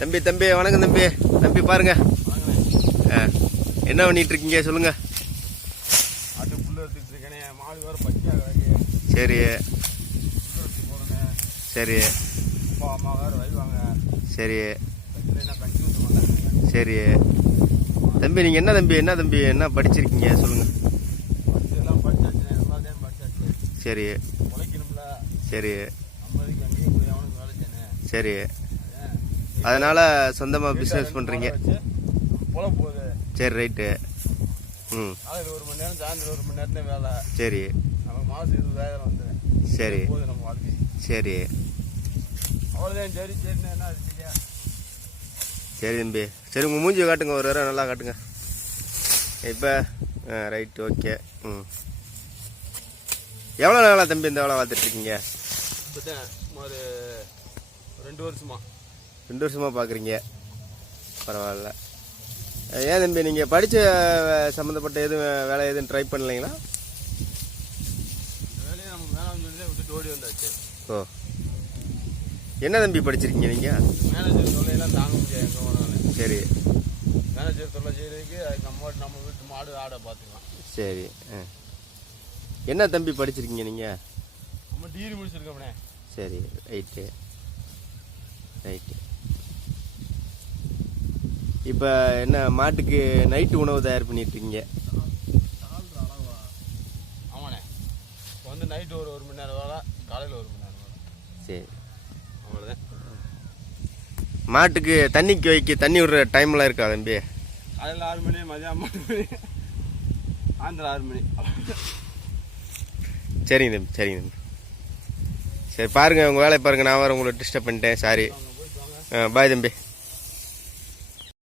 தம்பி வணக்கம் தம்பி பாருங்க. என்ன பண்ணிட்டு இருக்கீங்க சொல்லுங்க. அது புல்லு எடுத்துட்டு இருக்கேனே, மாடு வேற பச்சையா கிடக்கு. சரி போறேன். சரி அப்பா அம்மா வேற வைவாங்க. சரி கஞ்சி ஊற்றுவாங்க. சரி தம்பி, நீங்க என்ன தம்பி என்ன படிச்சிருக்கீங்க சொல்லுங்க. படிச்செல்லாம் படிச்சாச்சு, எல்லாத்தையும் படிச்சாச்சு. சரி உழைக்கணும்ல. சரி நம்மளுக்கு அங்கேயும் போய் அவனுக்கு வேலை செய்யணும். சரி, அதனால சொந்தமா பிசினஸ் பண்றீங்க. போல போகுது. சரி ரைட்டு. காலையில் 1 மணி நேரம், சாயந்தரம் 1 மணி நேரத்துல வேலை. சரி நமக்கு மாதம் 20,000 வந்து. சரி போகுது நம்ம வாழ்க்கை. சரி அவ்வளோதான். சரிண்ணே, என்ன இருக்கீங்க? சரி தம்பி, சரி உங்கள் மூஞ்சி காட்டுங்க, ஒரு வாரம் நல்லா காட்டுங்க இப்போ. Right, okay. எவ்வளோ நாளாக தம்பி இந்த வேலை பார்த்துட்ருக்கீங்க? ஒரு 2 வருஷமா. 2 வருஷமாக பார்க்குறீங்க, பரவாயில்ல. ஏன் தம்பி, நீங்கள் படித்த சம்மந்தப்பட்ட எதுவும் வேலை எதுவும் ட்ரை பண்ணலைங்களா? வேலையை நமக்கு வேணாம்னு சொல்லி விட்டுட்டு ஓடி வந்தாச்சு. ஓ, என்ன தம்பி படிச்சிருக்கீங்க நீங்கள்? மேனேஜர் தொல்லையெல்லாம் தாங்க முடியாது எங்கே போனாலும். சரி, மேனேஜர் தொல்லை செய்யறதுக்கு நம்ம வீட்டு மாடு ஆடை பார்த்துக்கலாம். சரி. என்ன தம்பி படிச்சிருக்கீங்க நீங்கள்? நம்ம டிகிரி முடிச்சிருக்கோம்ண்ணே. சரி ரைட்டு. இப்போ என்ன மாட்டுக்கு நைட்டு உணவு தயார் பண்ணிட்டுருக்கீங்க? ஆமாண்ணே, இப்போ வந்து நைட்டு ஒரு 1 மணி நேரம் வேலை, காலையில் 1 மணி நேரம் வேலை. சரி, அவ்வளோதான். மாட்டுக்கு தண்ணி விடுற டைம்லாம் இருக்கா தம்பி? காலையில் 6 மணி, மதியம் 8 மணி, சாயந்தரம் 6 மணி. சரிங்க தம்பி. சரி பாருங்கள், உங்கள் வேலையை பாருங்கள். நான் வேறு உங்களை டிஸ்டர்ப் பண்ணிட்டேன், சாரி. பாய் தம்பி.